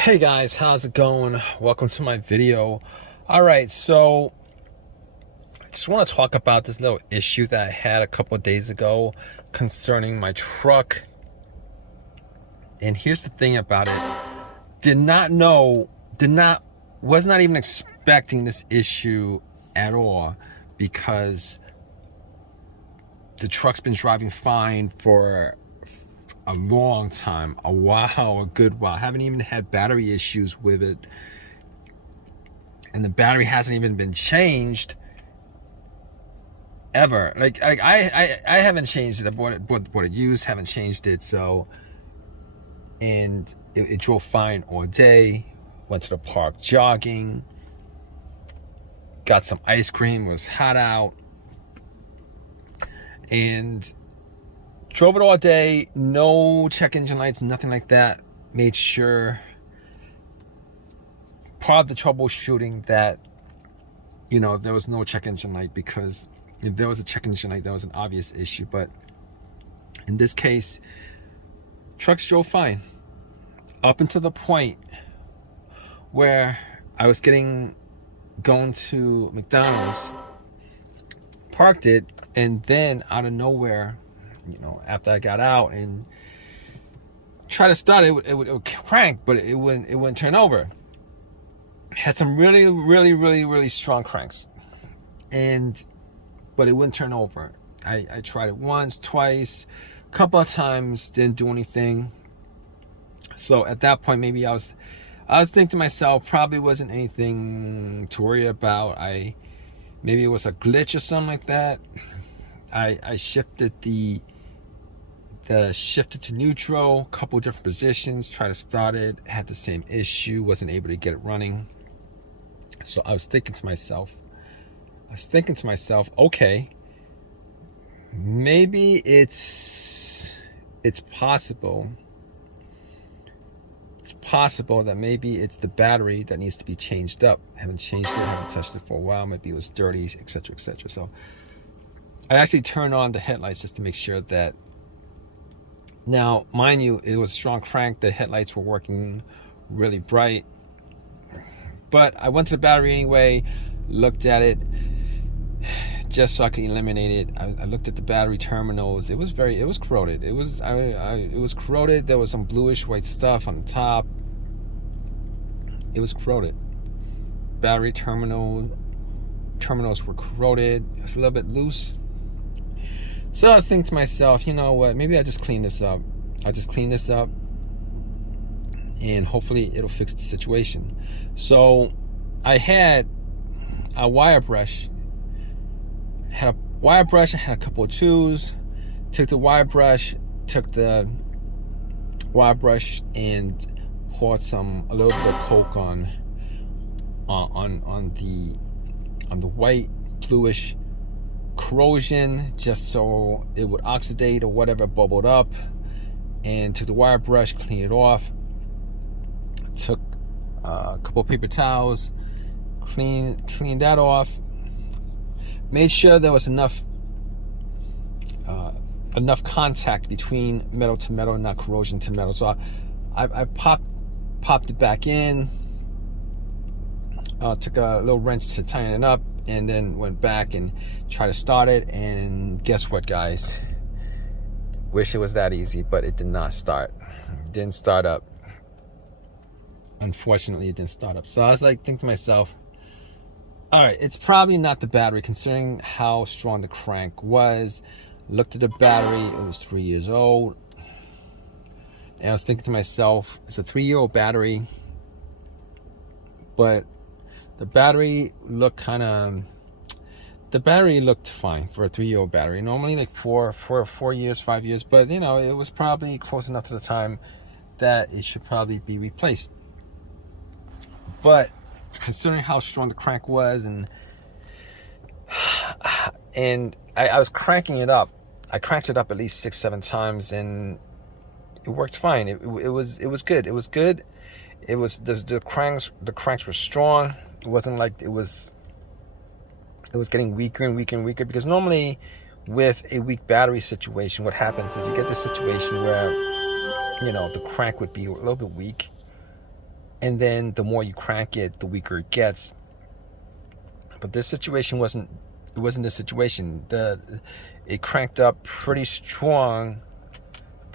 Hey guys, how's it going? Welcome to my video. Alright, so I just want to talk about this little issue that I had a couple of days ago concerning my truck. And here's the thing about it. Was not even expecting this issue at all, because the truck's been driving fine for a long time, a good while. I haven't even had battery issues with it, and the battery hasn't even been changed ever. I haven't changed it. I bought it used, haven't changed it. So, and it drove fine all day. Went to the park jogging, got some ice cream, was hot out, and drove it all day. No check engine lights, nothing like that. Made sure, part of the troubleshooting, that there was no check engine light, because if there was a check engine light, that was an obvious issue. But in this case, trucks drove fine up until the point where I was going to McDonald's, parked it, and then out of nowhere, after I got out and tried to start it, it would crank, but it wouldn't turn over. Had some really strong cranks, but it wouldn't turn over. I tried it once, twice, a couple of times, didn't do anything. So at that point, maybe I was thinking to myself, probably wasn't anything to worry about. Maybe it was a glitch or something like that. I shifted shifted to neutral, a couple different positions, tried to start it, had the same issue, wasn't able to get it running. So I was thinking to myself, okay, maybe it's possible. It's possible that maybe it's the battery that needs to be changed up. I haven't changed it, haven't touched it for a while. Maybe it was dirty, etc., etc. So I actually turned on the headlights just to make sure that. Now, mind you, it was a strong crank. The headlights were working really bright. But I went to the battery anyway, looked at it, just so I could eliminate it. I looked at the battery terminals. It was corroded. It was corroded. There was some bluish white stuff on the top. It was corroded. Battery terminals were corroded. It was a little bit loose. So I was thinking to myself, you know what, maybe I just clean this up. And hopefully it'll fix the situation. So I had a wire brush. I had a couple of tools. Took the wire brush and poured a little bit of Coke on the white bluish corrosion, just so it would oxidate or whatever bubbled up, and took the wire brush, cleaned it off, took a couple of paper towels, cleaned that off, made sure there was enough contact between metal to metal, not corrosion to metal. So I popped it back in, took a little wrench to tighten it up, and then went back and tried to start it. And guess what, guys? Wish it was that easy, but it did not start. It didn't start up. Unfortunately, it didn't start up. So I was thinking to myself, all right, it's probably not the battery, considering how strong the crank was. Looked at the battery, it was 3 years old. And I was thinking to myself, it's a 3-year-old battery, but the battery looked fine for a 3-year-old battery. Normally like 4 years, 5 years, but it was probably close enough to the time that it should probably be replaced. But considering how strong the crank was, and I was cranking it up. I cranked it up at least 6-7 times, and it worked fine. It was good. It was good. It was the cranks were strong. It wasn't like it was getting weaker and weaker, because normally with a weak battery situation, what happens is you get this situation where the crank would be a little bit weak, and then the more you crank it, the weaker it gets. But this situation wasn't the situation. It cranked up pretty strong,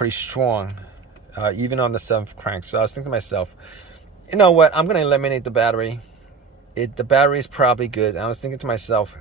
even on the 7th crank. So I was thinking to myself, you know what, I'm gonna eliminate the battery. The battery is probably good. And I was thinking to myself,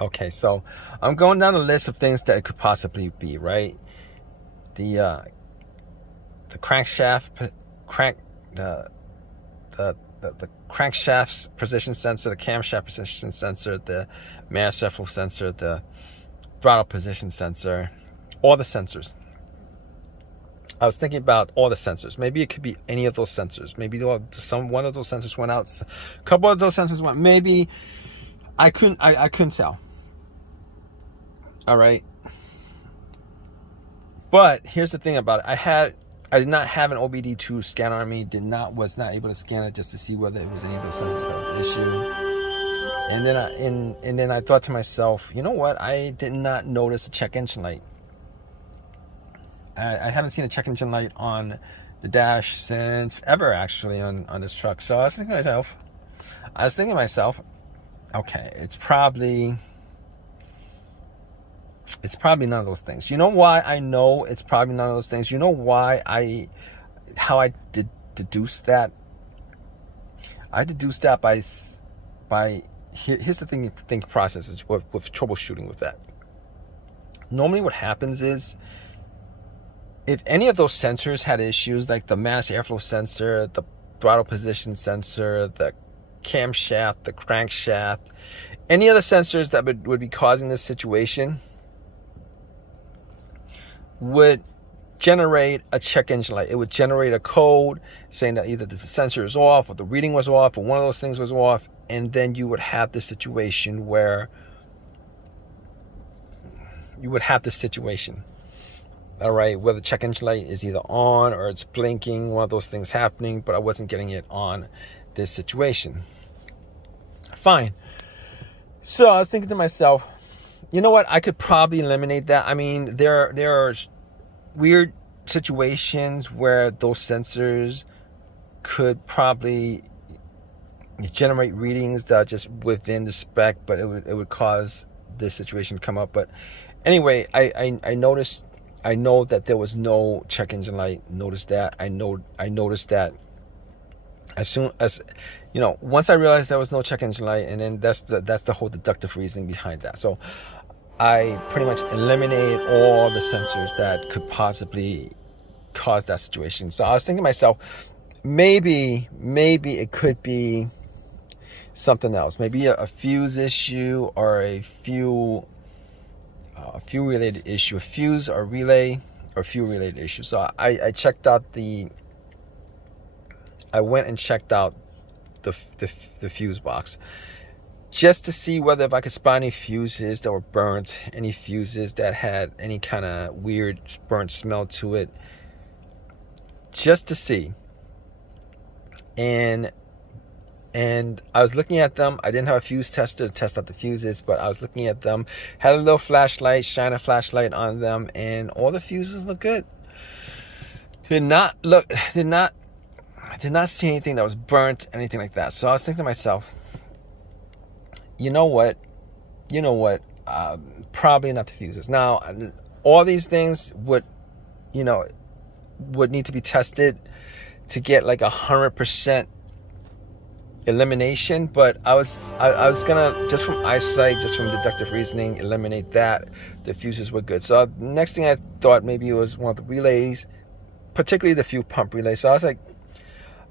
okay, so I'm going down the list of things that it could possibly be, right? The crankshaft, the crankshaft's position sensor, the camshaft position sensor, the manifold sensor, the throttle position sensor, all the sensors. I was thinking about all the sensors. Maybe it could be any of those sensors. Maybe one of those sensors went out. A couple of those sensors went. Maybe I couldn't tell. All right. But here's the thing about it. I did not have an OBD2 scanner on me. Was not able to scan it just to see whether it was any of those sensors that was the issue. And then I thought to myself, you know what? I did not notice a check engine light. I haven't seen a check engine light on the dash since ever, actually, on this truck. So I was thinking to myself, okay, it's probably none of those things. You know why I know it's probably none of those things? You know why how I deduced that? I deduced that by here's the think process with troubleshooting with that. Normally what happens is, if any of those sensors had issues, like the mass airflow sensor, the throttle position sensor, the camshaft, the crankshaft, any of the sensors that would be causing this situation would generate a check engine light. It would generate a code saying that either the sensor is off or the reading was off or one of those things was off, and then you would have this situation where all right, where the check engine light is either on or it's blinking, one of those things happening, but I wasn't getting it on this situation. Fine. So I was thinking to myself, you know what, I could probably eliminate that. I mean, there are weird situations where those sensors could probably generate readings that are just within the spec, but it would cause this situation to come up. But anyway, I know that there was no check engine light. Noticed that. I noticed that as soon as, once I realized there was no check engine light, and then that's the whole deductive reasoning behind that. So I pretty much eliminated all the sensors that could possibly cause that situation. So I was thinking to myself, maybe it could be something else. Maybe a fuse issue or a fuel related issue, a fuse or relay or fuel related issue. So I checked out I went and checked out the fuse box just to see whether if I could spot any fuses that were burnt, any fuses that had any kind of weird burnt smell to it, just to see. And I was looking at them. I didn't have a fuse tester to test out the fuses, but I was looking at them, had a little flashlight, shine a flashlight on them, and all the fuses look good. Did not see anything that was burnt, anything like that. So I was thinking to myself, you know what? Probably not the fuses. Now, all these things would need to be tested to get like 100% elimination, but I was gonna, just from eyesight, just from deductive reasoning, eliminate that. The fuses were good. So next thing I thought maybe it was one of the relays, particularly the fuel pump relay. So I was like,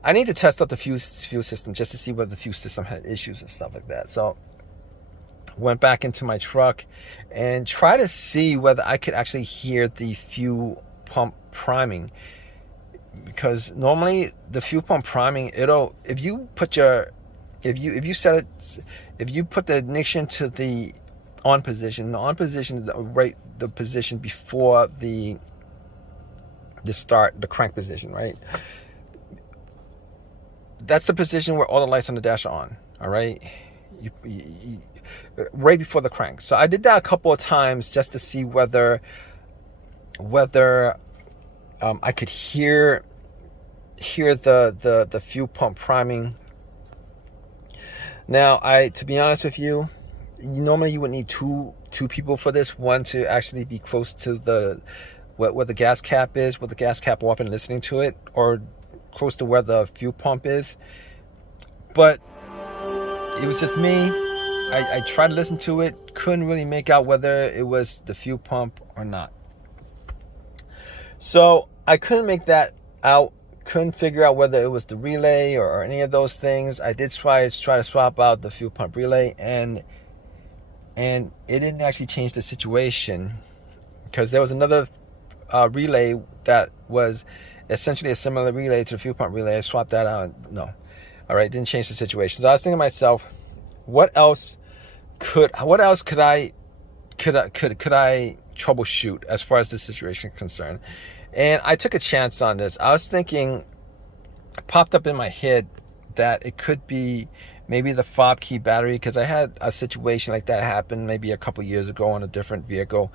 I need to test out the fuel system just to see whether the fuel system had issues and stuff like that. So went back into my truck and tried to see whether I could actually hear the fuel pump priming, because normally the fuel pump priming, if you put the ignition to the on position, the position before the crank position, right? That's the position where all the lights on the dash are on. All right, you right before the crank. So I did that a couple of times just to see whether I could hear hear the fuel pump priming. Now, to be honest with you, normally you would need two people for this. One to actually be close to where the gas cap is, with the gas cap off and listening to it, or close to where the fuel pump is. But it was just me. I tried to listen to it, couldn't really make out whether it was the fuel pump or not. So I couldn't make that out. Couldn't figure out whether it was the relay or any of those things. I did try to swap out the fuel pump relay, and it didn't actually change the situation, because there was another relay that was essentially a similar relay to the fuel pump relay. I swapped that out. No, all right, didn't change the situation. So I was thinking to myself, what else could I troubleshoot as far as this situation is concerned? And I took a chance on this. I was thinking, it popped up in my head that it could be maybe the fob key battery, because I had a situation like that happen maybe a couple years ago on a different vehicle.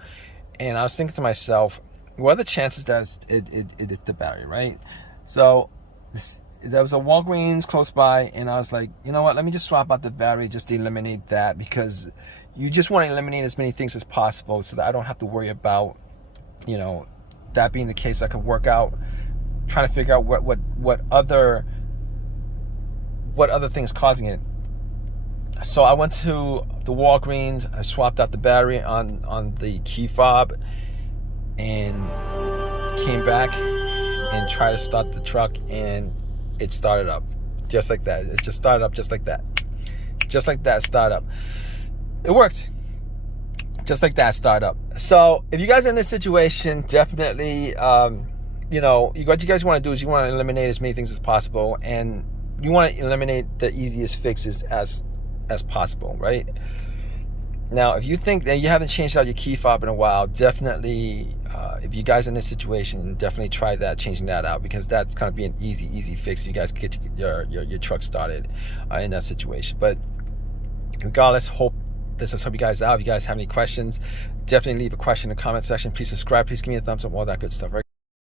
And I was thinking to myself, what are the chances that it is the battery, right? So there was a Walgreens close by, and I was like, you know what, let me just swap out the battery just to eliminate that, because you just want to eliminate as many things as possible so that I don't have to worry about, that being the case. I can work out, trying to figure out what other things causing it. So I went to the Walgreens, I swapped out the battery on the key fob, and came back and tried to start the truck, and it started up just like that. It just started up just like that. Just like that, started up. It worked. Just like that, started up. So if you guys are in this situation, definitely, what you guys want to do is you want to eliminate as many things as possible, and you want to eliminate the easiest fixes as possible, right? Now, if you think that you haven't changed out your key fob in a while, definitely, if you guys are in this situation, definitely try that, changing that out, because that's going to be an easy fix. You guys can get your truck started in that situation. But regardless, this has helped you guys out. If you guys have any questions, definitely leave a question in the comment section. Please subscribe. Please give me a thumbs up, all that good stuff, right?